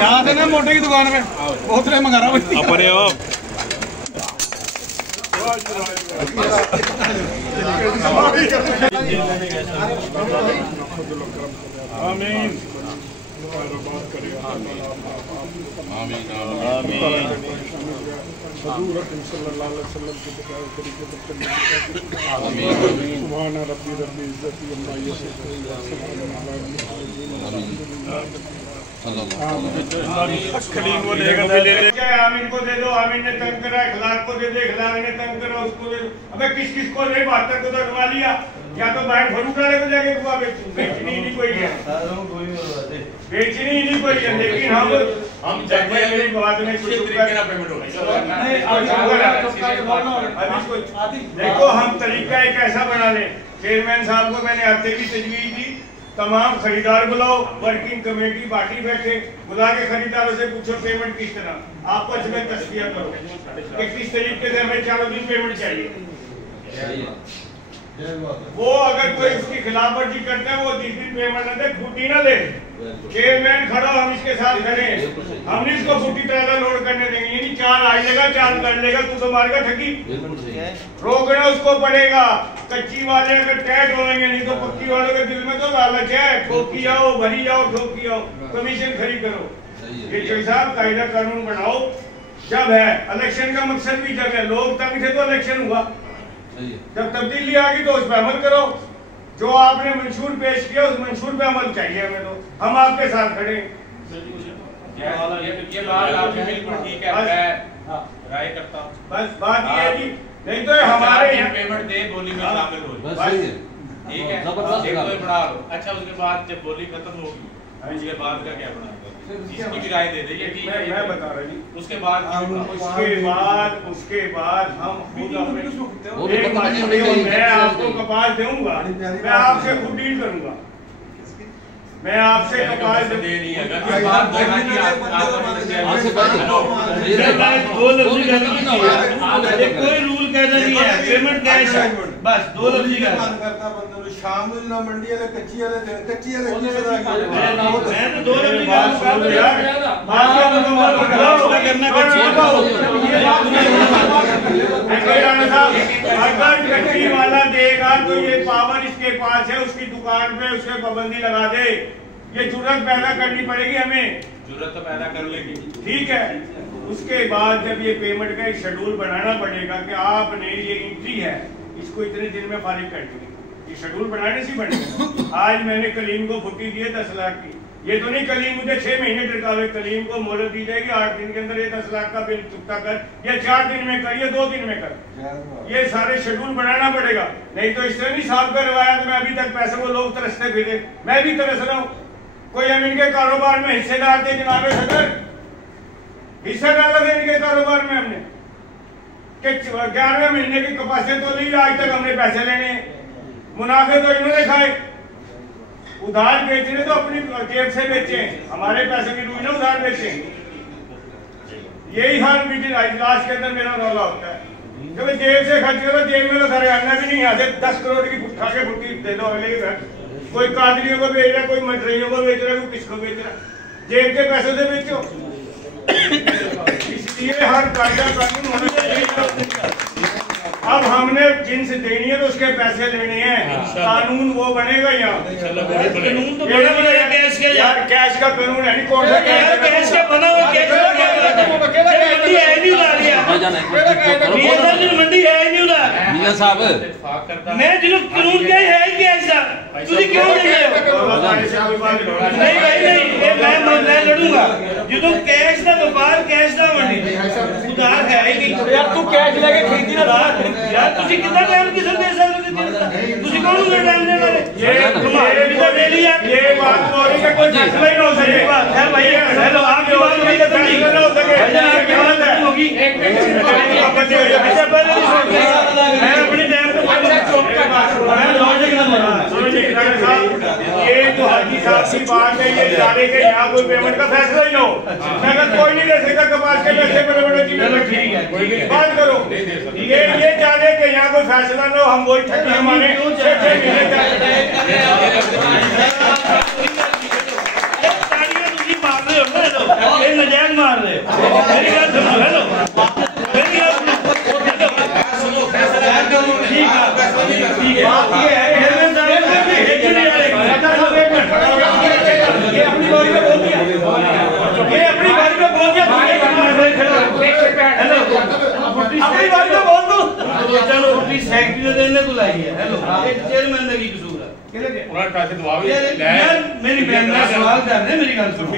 याद है ना मोटे की दुकान में बहुत रहे मंगा रहा हूँ आमीन को दे दो, आमीन ने तंग करा, इखलाक को दे दो, इखलाक ने तंग करा, उसको दे। अबे किस किस को नहीं, 72 को तो अटवा लिया, या तो बैंक फरूट वाले को जाके दुआ बेचनी ही नहीं कोई है, बेचनी ही नहीं कोई है। लेकिन हम बाद में देखो, हम तरीका एक ऐसा बना लें। चेयरमैन साहब को मैंने हफ्ते की तजवीज़ दी, तमाम खरीदार बुलाओ, वर्किंग कमेटी पार्टी बैठे, बुला के खरीदारों से पूछो पेमेंट किस तरह, आपस में तस्वीर करो कि किस तरीके से हमें 4 दिन पेमेंट चाहिए। वो अगर कोई उसकी खिलाफवर्जी करते हैं, वो जिस दिन पेमेंट न दे, फूटी ना ले। चेयरमैन खड़ा, हम इसके साथ खड़े, हम इसको फूटी तरह लोड करने देंगे। यानी 4 आ जाएगा, 4 कर लेगा, तू तो मारेगा ठगी, रोकना उसको पड़ेगा। कच्ची वाले अगर टैट होंगे, नहीं तो पक्की वालों के दिल में तो लालच है, ठोकी जाओ, भरी जाओ, ठोकी जाओ, कमीशन खरी करो। ये जैसा कायदा कानून बनाओ। जब है इलेक्शन का मकसद भी जब है, लोग तंग थे तो इलेक्शन हुआ, जब तब्दीली आ गई तो उस पर अमल करो। जो आपने मंशूर पेश किया उस मंशूर पे अमल चाहिए हमें, तो हम आपके साथ खड़े। ये बात आपकी बिल्कुल ठीक है, मैं राय करता हूँ। बस बात ये है जी, नहीं तो हमारे यहाँ पेमेंट दे, बोली में शामिल हो, ठीक है, एक बढ़ा लो। अच्छा, उसके बाद जब बोली खत्म होगी, उसके बाद का क्या बना, इसकी भी राय दे दीजिए। ठीक है, मैं बता रहा जी। उसके बाद हम खुद मैं आपको कपास दूंगा, मैं आपसे खुद डील करूंगा, मैं आपसे कपास दे नहीं है। कोई रूल कहना नहीं है, पेमेंट कैश है, बस 2 लफ्ज़ी का शाम ना मंडी वाले कच्ची वाले दिन कच्ची वाले मैं तो 2 लफ्ज़ी का करना अगर कच्ची वाला देगा तो ये पावर इसके पास है, उसकी दुकान पे उसके पाबंदी लगा दे। ये जरूरत पैदा करनी पड़ेगी हमें, जरूरत तो पैदा कर लेगी, ठीक है। उसके बाद जब ये पेमेंट का एक शेड्यूल बनाना पड़ेगा कि आपने ये एंट्री है, इसको इतने दिन में फारिग कर दी, ये शेड्यूल बनाने से बनेगा। आज मैंने कलीम को फुटी दी है 10 लाख की, ये तो नहीं कलीम मुझे 6 महीने टरकावे, कलीम को मोहलत दी जाएगी 8 दिन के अंदर ये 10 लाख का बिल चुकता कर, या 4 दिन में कर, या 2 दिन में कर। ये सारे शेड्यूल बनाना पड़ेगा, नहीं तो इससे नहीं साहब का रवायत में अभी तक पैसे को लोग तरसते फिरे, मैं भी तरस रहा हूँ। कोई हम इनके कारोबार में हिस्सेदार थे जनाबे सदर, हिस्सा डाला था इनके कारोबार में हमने कि 11वें महीने की कपासियत तो ली, आज तक हमने पैसे लेने, मुनाफे तो इन्होंने खाए। उधार बेचने तो अपनी जेब से बेचे, हमारे पैसे की रूई ना उधार बेचे। यही हाल इजलास के अंदर मेरा रौला होता है, जब जेब से खर्च करो, जेब में तो सारे आना भी नहीं आते। 10 करोड़ की उठा के फुट्टी दे दो अगले के घर, कोई कादरियों को बेच रहा है, कोई मटरियों को बेच रहा है, कोई किसको बेच रहा है, जेब के पैसों से बेचो। इसलिए हर कायदा कानून होना चाहिए। अब हमने जिन्स देनी है तो उसके पैसे लेने हैं, कानून वो बनेगा यहाँ। कानून तो बना कैश का, यार कैश का कानून है नहीं, कौन सा कैश का बना हुआ, कैश का मंडी है नहीं उड़ा लिया, मंडी है नहीं उड़ा मियां साहब, मैं जिन्हों कानून क्या है कि ऐसा तुझे क्यों नहीं है? नहीं भाई नहीं, मैं लड़ूंगा जो कैश का व्यापार, कैश का मंडी उधार है ही नहीं। यार तू कैश लेके खरीदी ना यार, तुझे कितना टाइम की सर्विस है, तुझे कौन सा टाइम दे रहे? ये भी तो ले लिया, ये बात हो रही है, कोई फैसला ही ना हो सके। बात है भाई, हेलो आप जो बात नहीं करते नहीं ना हो सके, क्या बात है होगी? मैं अपनी टाइम पे मैं लॉजिक ना ये तो हाजी साहब की बात है, ये जाने के यहाँ कोई पेमेंट का फैसला ही ना हो, अगर कोई नहीं दे सकता कपास के पैसे बड़े ठीक है बात करो। ये जाने के यहाँ कोई फैसला ना हो, हम वही ठगी हमारे उन्होंने पैसे दबावे यार मेरी बहन मैं सवाल कर रहे मेरी गल सुनो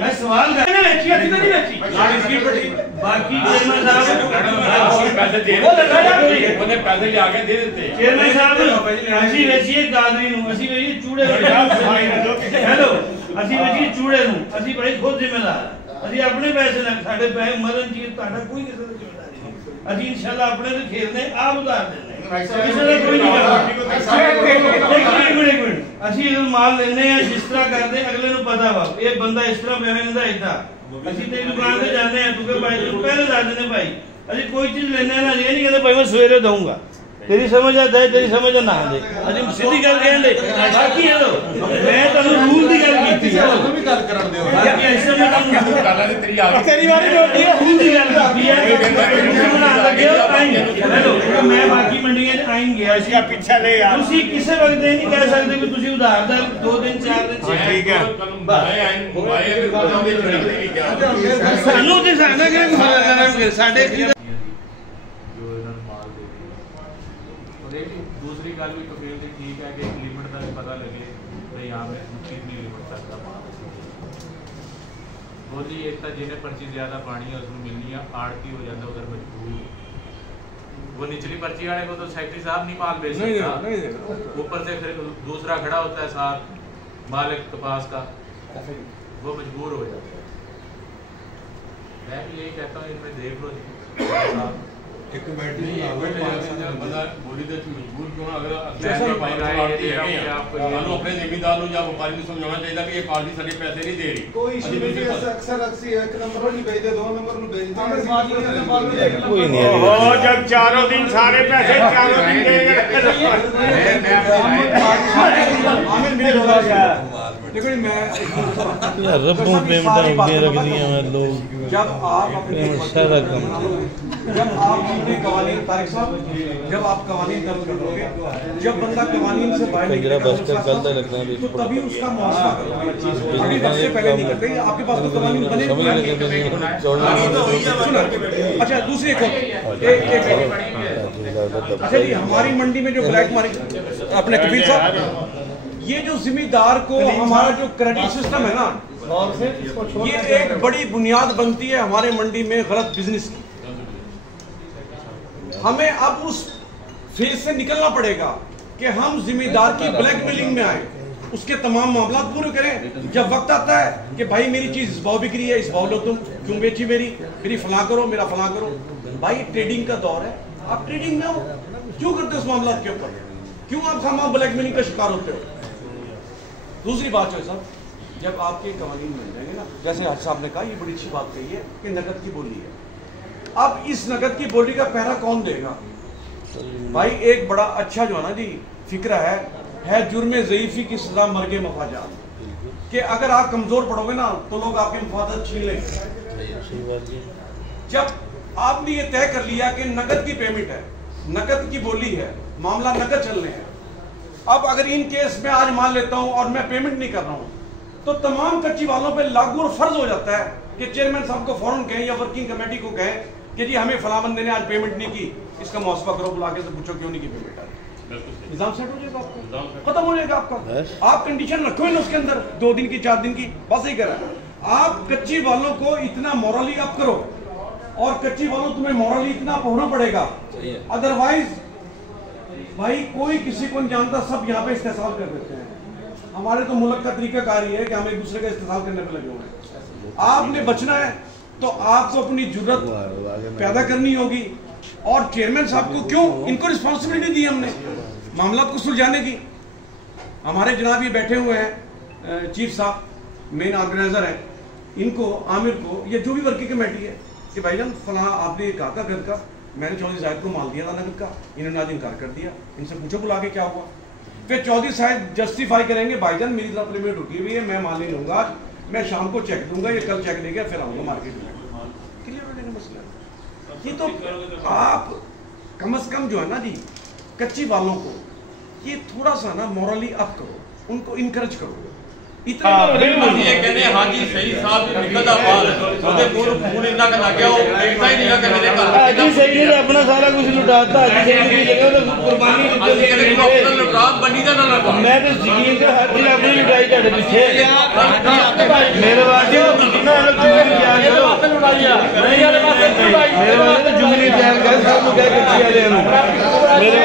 मैं सवाल कर रहा बेची अच्छी नहीं बेची बाकी चेयरमैन साहब पैसे दे उन्हें पैसे ले आके दे देते चेयरमैन साहब ਅਸੀਂ ਵੇਚੀਏ ਗਾਦਰੀ ਨੂੰ ਅਸੀਂ ਵੇਚੀਏ ਚੂੜੇ ਨੂੰ ਹੈਲੋ ਅਸੀਂ ਵੇਚੀਏ ਚੂੜੇ ਨੂੰ ਅਸੀਂ ਭਾਈ ਖੁਦ ਜ਼ਿੰਮੇਦਾਰ ਅਸੀਂ ਆਪਣੇ ਪੈਸੇ ਨਾਲ ਸਾਡੇ ਪੈਸੇ ਮਰਨ ਜੀ ਤੁਹਾਡਾ ਕੋਈ ਕਿਸੇ ਦਾ ਜ਼ਿੰਮੇਦਾਰੀ ਨਹੀਂ ਅਸੀਂ ਇਨਸ਼ਾਅੱਲਾ ਆਪਣੇ ਤੇ ਖੇਡਦੇ ਆਪ ਉਧਾਰ ਦਿੰਦੇ ਕਿਸੇ ਦਾ ਕੋਈ ਨਹੀਂ ਕਰਦਾ ਇੱਕ ਮਿੰਟ ਅਸੀਂ ਇਹ ਮਾਲ ਲੈਂਦੇ ਆ ਜਿਸ ਤਰ੍ਹਾਂ ਕਰਦੇ ਅਗਲੇ ਨੂੰ ਪਤਾ ਵਾ ਇਹ ਬੰਦਾ ਇਸ ਤਰ੍ਹਾਂ ਪਿਆ ਹੁੰਦਾ ਇਦਾਂ ਅਸੀਂ ਤੇਰੀ ਦੁਕਾਨ ਤੇ ਜਾਂਦੇ ਆ ਤੂੰ ਕਿ ਭਾਈ ਤੂੰ ਪਹਿਲੇ ਦੱਸ ਦਿੰਦੇ ਭਾਈ ਅਸੀਂ ਕੋਈ ਚੀਜ਼ ਲੈਣੇ ਨਾ ਇਹ ਨਹੀਂ ਕਹਿੰਦੇ ਭਾਈ ਮੈਂ ਸਵੇਰੇ ਦਊਂਗਾ तेरी समझ आता है तेरी समझ ना आ दे अजी सीधी गल कहंदे बाकी है लो मैं तन्नू रूल दी गल कीती है ओनू भी गल करन दियो बाकी ऐसे में तन्नू गल है तेरी आ गई तेरी वाली जोड़ी है रूल दी गल कीती है बना लगे आएंगे हेलो मैं बाकी मंडियां च आइन गया इसका पीछे ले यार ਤੁਸੀਂ ਕਿਸੇ ਵਕਤ ਇਹ ਨਹੀਂ ਕਹਿ ਸਕਦੇ ਕਿ ਤੁਸੀਂ ਉਧਾਰ ਦਾ 2 दिन 4 दिन ठीक है मैं आइन मोबाइल पे बोलदा भी खरीदने की क्या ਸਾਨੂੰ ਤੇ ਸਾਡਾ ਕਿਹੜਾ ਸਾਡੇ दूसरी गल भी कपिल की ठीक है कि एक लिमिट का भी पता लगे भाई यहाँ में कितनी लिमिट तक का माल बोली एक तो जिन्हें पर्ची ज़्यादा पानी है उसमें मिलनी है आड़ती हो जाता उधर मजबूर वो निचली पर्ची वाले को तो सेक्रेटरी साहब नहीं माल बेच सकता ऊपर से फिर दूसरा खड़ा होता है साथ मालिक कपास का वो मजबूर हो जाता है मैं भी यही कहता हूँ इनमें देख लो एक बैटरी बंदा बोली तो मजबूर क्यों अगर अपने जिम्मेदार या व्यापारी को समझाना चाहिए कि ये पार्टी सारे पैसे नहीं दे रही कोई अक्सर एक नंबर नहीं भेजते 2 नंबर में भेजते कोई नहीं जब चारों दिन सारे पैसे चारों दिन देंगे देखो मैं रब्बों पेमेंट रख दिया मैं लोग जब आप अपने जब आप अपने कवानीन तारिक साहब जब आप कवानीन दर्ज कर लोगे जब बंदा कवानीन से बाहर निकलेगा तो तभी उसका मुआवजा करोगे अभी सबसे पहले नहीं करते आपके पास तो कवानीन बने अच्छा दूसरी अच्छा जी हमारी मंडी में जो ब्लैक मार्केट अपने कपिल साहब ये जो जिम्मेदार को हमारा जो क्रेडिट सिस्टम है ना ये एक बड़ी बुनियाद बनती है हमारे मंडी में गलत बिजनेस की हमें अब उस फेज से निकलना पड़ेगा कि हम जिम्मेदार की ब्लैकमेलिंग में आए उसके तमाम मामला पूरे करें जब वक्त आता है कि भाई मेरी चीज इस भाव बिक्री है इस भाव लो तुम क्यों बेची मेरी फलां करो मेरा फलां करो भाई ट्रेडिंग का दौर है आप ट्रेडिंग में हो क्यों करते हो उस मामला के ऊपर क्यों आप खामा ब्लैकमेलिंग का शिकार होते हो दूसरी बात है साहब जब आपके कवानीन मिल जाएंगे ना जैसे हज साहब ने कहा ये बड़ी अच्छी बात कही है कि नकद की बोली है अब इस नकद की बोली का पहरा कौन देगा भाई एक बड़ा अच्छा जो है ना जी फिक्र है जुर्मे ज़ईफ़ी की सजा मर्गे मफाजात कि अगर आप कमजोर पड़ोगे ना तो लोग आपके मफादत छीन लेंगे जब आपने ये तय कर लिया कि नकद की पेमेंट है नकद की बोली है मामला नकद चलने है अब अगर इन केस में आज मान लेता हूं और मैं पेमेंट नहीं कर रहा हूं तो तमाम कच्ची वालों पे लागू और फर्ज हो जाता है कि चेयरमैन साहब को फौरन कहें या वर्किंग कमेटी को कहें कि जी हमें फलां बंदे ने आज पेमेंट नहीं की इसका मुआवजा करो बुला के से पूछो क्यों नहीं की पेमेंट आज निजाम सेट हो जाएगा आपका खत्म हो जाएगा आपका आप कंडीशन रखो ना उसके अंदर 2 दिन की 4 दिन की बस ही करा आप कच्ची वालों को इतना मॉरली अप करो और कच्ची वालों तुम्हें मॉरली इतना अप होना पड़ेगा अदरवाइज भाई कोई किसी को नहीं जानता सब यहाँ पे इस्तेमाल कर देते हैं हमारे तो मुल्क का तरीका कार ही है कि हम एक दूसरे का इस्तेमाल करने पे लगे हुए हैं आपने बचना है तो आपको अपनी जरूरत पैदा करनी होगी और चेयरमैन साहब को क्यों इनको रिस्पॉन्सिबिलिटी दी हमने मामला को सुलझाने की हमारे जनाब ये बैठे हुए हैं चीफ साहब मेन ऑर्गेनाइजर है इनको आमिर को ये जो भी वर्किंग कमेटी है कि भाईजान फला आपने कहा था घर का मैंने चौधरी साहब को माल दिया था नगद का इन्होंने आज इनकार कर दिया इनसे पूछो बुला के क्या हुआ फिर चौधरी साहब जस्टिफाई करेंगे भाईजान मेरी तरफ पेमेंट रुकी हुई है मैं माल नहीं लूंगा मैं शाम को चेक दूंगा ये कल चेक देगा फिर आऊंगा मार्केट में क्लियर हो जाएगा मसला ये तो आप कम से कम जो है ना जी कच्ची वालों को ये थोड़ा सा ना मॉरली अप करो उनको इनकरेज करो इतना ये कहने हाजी सही साहब निकलदा बाहर ਉਹਦੇ ਕੋਲ ਫੋਨ ਇੰਨਾ ਕਿ ਲੱਗਿਆ ਉਹ ਦੇਖਦਾ ਹੀ ਨਹੀਂਗਾ ਕਿ ਮੇਰੇ ਘਰ जी सही है अपना सारा कुछ लुटाता कुर्बानी मैं तो यकीन से हर चीज अपनी लुटाई ਤੁਹਾਡੇ ਪਿੱਛੇ मेरे वास्ते मेरे वास्ते जुगनी तैयार कर सब कह के मेरे